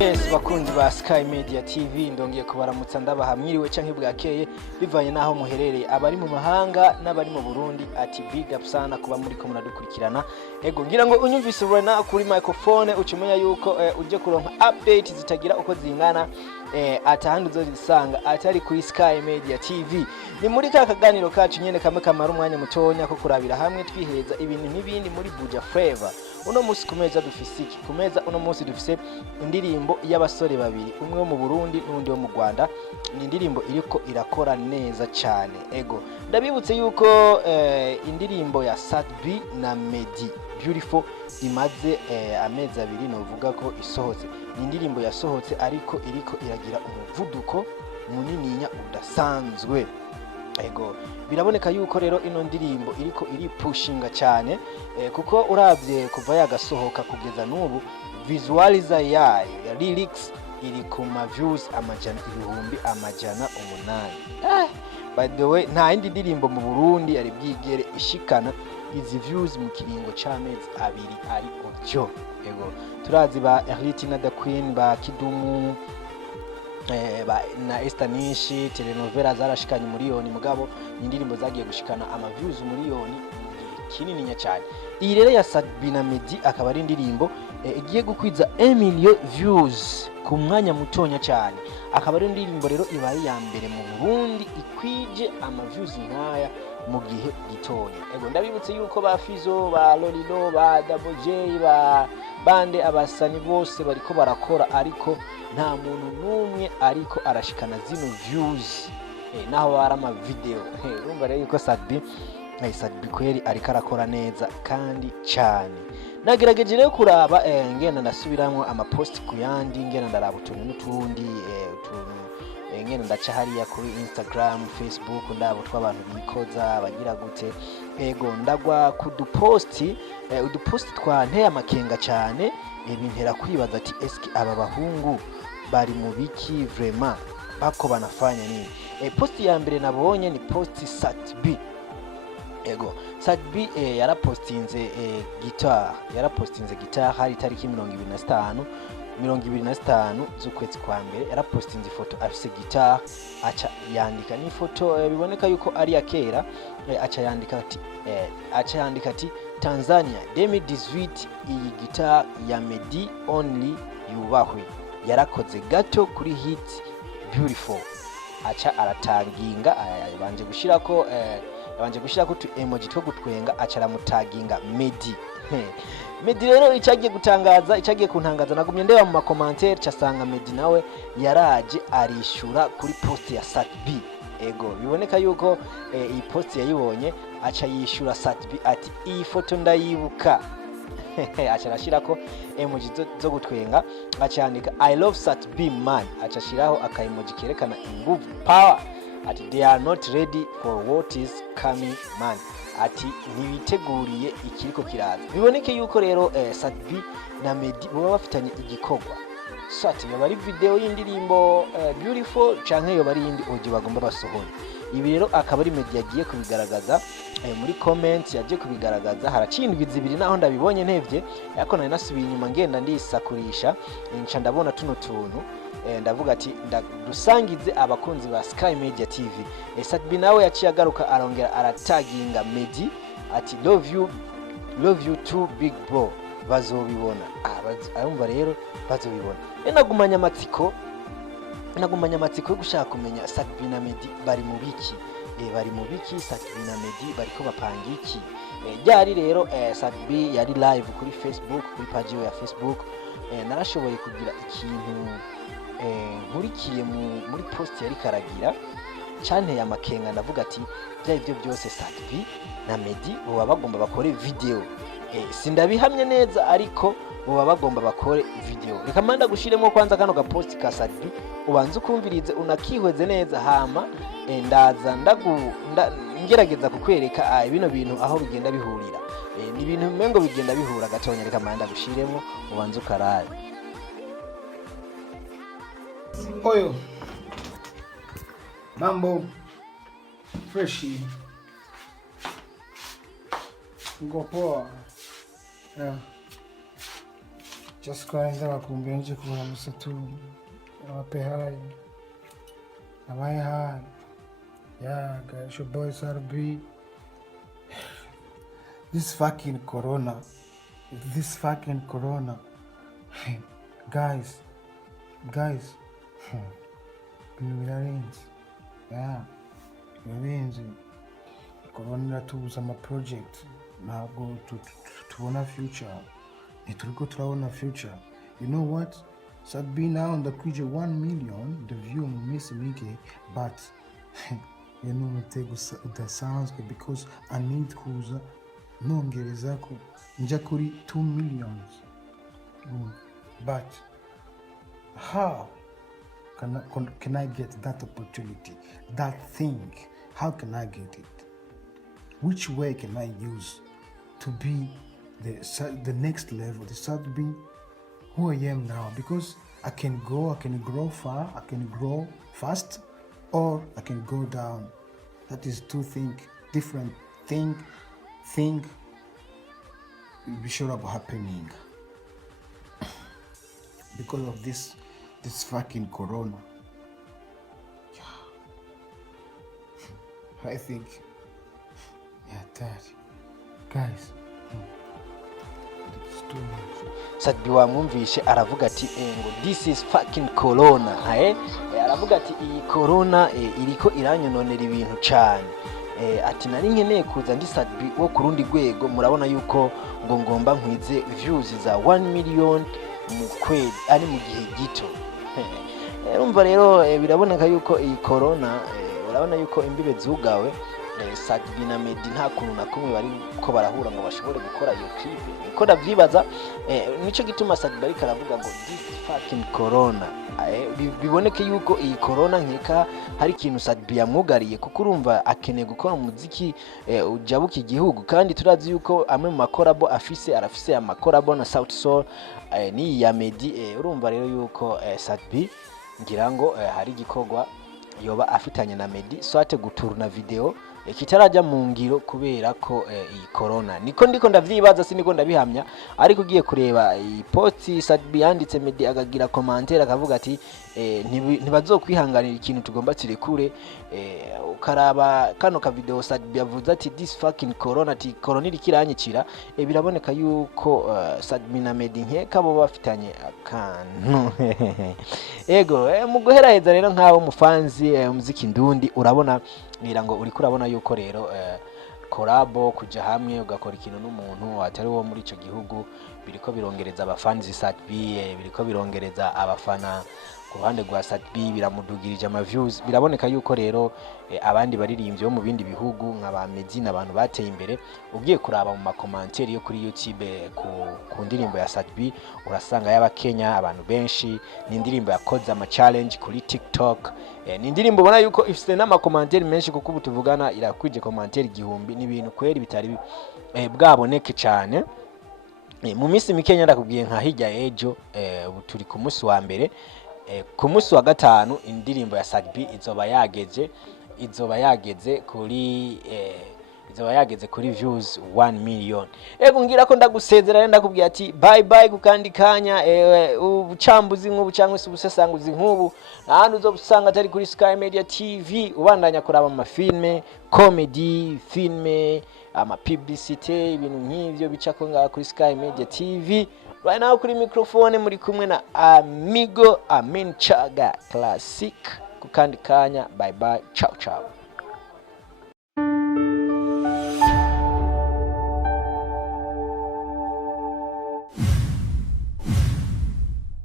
Yes, bakunzi ba Sky Media TV ndongeye kubaramutsa ndabaha mwiriwe canke bwakeye bivanye naho muherereye abari mu mahanga n'abari mu Burundi ati big up sana kuba muri ko muradukurikirana. Ego ngira ngo unyumvise rena kuri microphone ucumenya yuko uje kuronka update zitagira uko zingana atahandi uzozisanga atari kuri Sky Media TV. Ni muri ka kaganiro kacu nyene kamwe kamara umwanya mutonya ko kurabira hamwe twiheza ibintu n'ibindi muri Beautifull. Uno musi kumeza dufise iki? Kumeza uno musi dufise indirimbo y'abasore babiri, umwe wo mu Burundi n'undi wo mu Rwanda. Ni indirimbo iriko irakora neza cyane. Ego ndabibutse yuko indirimbo ya Sadbi na Meddy Beautifull imaze amezi abiri novuga ko isohotse. Ni indirimbo yasohotse ariko iriko iragira umuvuduko munininya udasanzwe. Ego biraboneka yuko rero ino ndirimbo iriko iri pushinga cyane kuko uravye kuva yagasohoka kugeza n'ubu visualizer yayo ya lyrics iri ku ma views amajana 800. By the way nta indi ndirimbo mu Burundi ari bwigere ishikana izi views mu kiringo c'amezi abiri ari ovyo. Ego turazi ba Erlitina the Queen ba Kidumu na Estanishi telenovela zarashikanye miliyoni mugabo indirimbo zagiye gushikana ama views miliyoni kinini nya cyane. Iyi rero ya Sadbi na Meddy akaba ari indirimbo igiye gukwiza 1 million views ku mwanya mutonya cyane. Akaba ari indirimbo rero ibaye ya mbere mu Burundi ikwije ama views nkaya mu gihe gitonya. Ego ndabibutse yuko ba Fizo ba Lolilo ba Bagiye ba bande abasani bose bariko barakora ariko nta muntu numwe ariko arashikana zino views naho barama video. Urumva rero yuko Sadbi kweri ariko arakora neza kandi cyane. Nagerageje rero kuraba ngenda ndasubiramwo ama post ku yandi ngenda ndaraba utuntu n'utundi ngenda ndaca hariya kuri Instagram, Facebook ndabo tw'abantu bikoza bagira gute. Ego ndagwa ku uduposti twanteye amakenga cyane bintera kwibaza ati eski aba bahungu bari mu biki vraiment bako banafanya nini. Posti ya mbere nabonye ni posti Sadbi. Ego Sadbi yarapostinze guitar hari tariki 25 z'ukwezi kwa mbere. Yarapostinze ifoto afise guitar acha yandika ni foto biboneka yuko ari ya kera. Acha yandika ati Tanzania 2018 iyi guitar ya Meddy only yubahwe yarakoze gato kuri hit Beautifull. Acha arataginga yabanje gushirako tu emoji two gutwenga aca aramutaginga Meddy. Meddy rero icagiye kuntangaza nagumye ndeba mu commentaire casanga Meddy nawe yaraje arishura kuri post ya Sadbi. Ego biboneka yuko iyi post yayibonye aca yishura Sadbi ati iyi foto ndayibuka. Aca arashirako emoji zo gutwenga aca yandika I love Sadbi man. Aca ashiraho aka emoji kerekana inguvu power ati they are not ready for what is coming man. Ati ntibiteguriye ikiriko kiraza. Biboneke yuko rero Sadbi na Meddy baba bafitanye igikorwa. Sati yo bari video y'indirimbo Beautifull canke yo bari indi audio bagomba basohora. Ibi rero akaba ari Meddy yagiye kubigaragaza muri comment yagiye kubigaragaza haracindwi zibiri naho ndabibonye ntevye yako nari nasubiye inyuma ngenda ndisakurisha nca ndabona tuno tuntu ndavuga ati dusangize abakunzi ba Sky Media TV. Sadbi nawe yaciye agaruka arongera arataginga Meddy ati love you too big bro. Bazobibona arumva rero bazobibona. Nagumanya amatsiko yo gushaka kumenya Sadbi na Meddy bari mu biki. Sadbi na Meddy bariko bapanga iki. Ryari rero Sadbi yari live kuri Facebook kuri page ya Facebook. Narashoboye kugira ikintu nkurikiye muri post yari karagira cyane ya makenga ndavuga ati byo byose Sadbi na Meddy bo bagomba bakore video. Sindabihamye neza ariko bo bagomba bakore video. Reka manda gushiremo kwanza kano ga post ka Sadbi ubanze ukumvirize unakihweze neza hama ndaza ngerageza kukwereka bino bintu aho bigenda bihurira. Ni ibintu mengo bigenda bihura gatonya. Reka manda gushiremo ubanze ukaraye. Oyo mambo freshi Gukora Just kwanza wakumbia nje kuna msitu. Wape hai. Awaye hai. Yeah, guys, your boys RB. This fucking corona. Guys. Birarenze. Yeah. Birarenze. Corona iratubuza ama project. Ntabwo tubona future. Ntituriko turabona future. You know what? Sadbi now on the kuje 1 million the view mu minsi mike, but you know mutego udasanzwe because I need kuza nongereza ko nja kuri 2 millions. But how can I get that opportunity, that thing? How can I get it? Which way can I use to be the next level, the Sadbi who I am now? Because I can grow far, I can grow fast, or I can go down. That is different thing be sure about happening because of this fucking corona. I think that guys, it's too much. Sadbi wamwumvishe aravuga ati ngo this is fucking corona. Aravuga ati iyi corona iriko iranyononera ibintu cyane. Ati nari nkeneye kuza ndi Sadbi wo ku rundi rwego, murabona yuko ngo ngomba nkwize views za 1 million mu kwezi ari mu gihe gito. Urumva rero biraboneka yuko iyi corona urabona yuko imbibe zugawe. Sadbi na Meddy nta kuntu na kumwe bari ko barahura ngo bashobore gukora iyo clip. Niko ndavyibaza, nico gituma Sadbi ariko aravuga ngo this fucking corona. Biboneke yuko iyi corona nkeka hari ikintu Sadbi yamugariye, kuko urumva akeneye gukora umuziki ujabuka igihugu, kandi turazi yuko amwe mu makorabo arafise amakorabo na South Soul ni ya Meddy. Urumva rero yuko Sadbi ngira ngo hari gikorwa yoba afitanye na Meddy swate guturuna video kitarajya mu ngiro kubera ko iyi corona. Niko ndiko ndavyibaza, siniko ndabihamya, ariko ugiye kureba iyi post Sadbi yanditse Meddy agagira commentaire akavuga ati ntibazokwihanganira ikintu tugomba tirekure. Ukaraba kano ka video Sadbi yavuze ati this fucking corona, ati corona irikiranyicira. Biraboneka yuko Sadbi na Meddy nkeka bo bafitanye akantu. Ego mu guheraheza rero nkaho mufanzi umuziki ndundi, urabona ngira ngo uri kurabona yuko rero collabo kuja hamwe ugakora ikintu n'umuntu atari wo muri ico gihugu biriko birongereza abafans Sadbi, biriko birongereza abafana ku ruhande rwa Sadbi, biramudugirije ama views. Biraboneka yuko rero abandi baririmbye bo mu bindi bihugu nk'aba Meddy n'abantu bateye imbere, ugiye kuraba mu makommentaire yo kuri YouTube ku ndirimbo ya Sadbi urasanga y'aba Kenya abantu benshi. Ni indirimbo yakoze ama challenge kuri TikTok. Ni indirimbo ubona yuko ifite n'amakommentaire menshi, kuko ubu tuvugana irakwije commentaire 1000 n'ibintu kweri bitari bwaboneke cyane. Mu minsi mikenya ndakubwiye nka hirya ejo ubu turi ku munsi wa mbere, ku munsi wa gatanu indirimbo ya Sadbi izoba yageze kuri views 1 million. Ngira ko ndagusezerana ndakubwiye ati bye bye kukandi kanya. Ubucambuzi nk'ubu cyangwa se ubusesanguzi nk'ubu ahandi uzobusanga atari kuri Sky Media TV. Ubandanya kuraba ama filme, comedy, filme, ama publicity, ibintu nk'ivyo bicako ngaha kuri Sky Media TV. Right now kuri microphone muri kumwe na amigo Amin Chaga Classic. Kukandi kanya, bye bye, ciao ciao.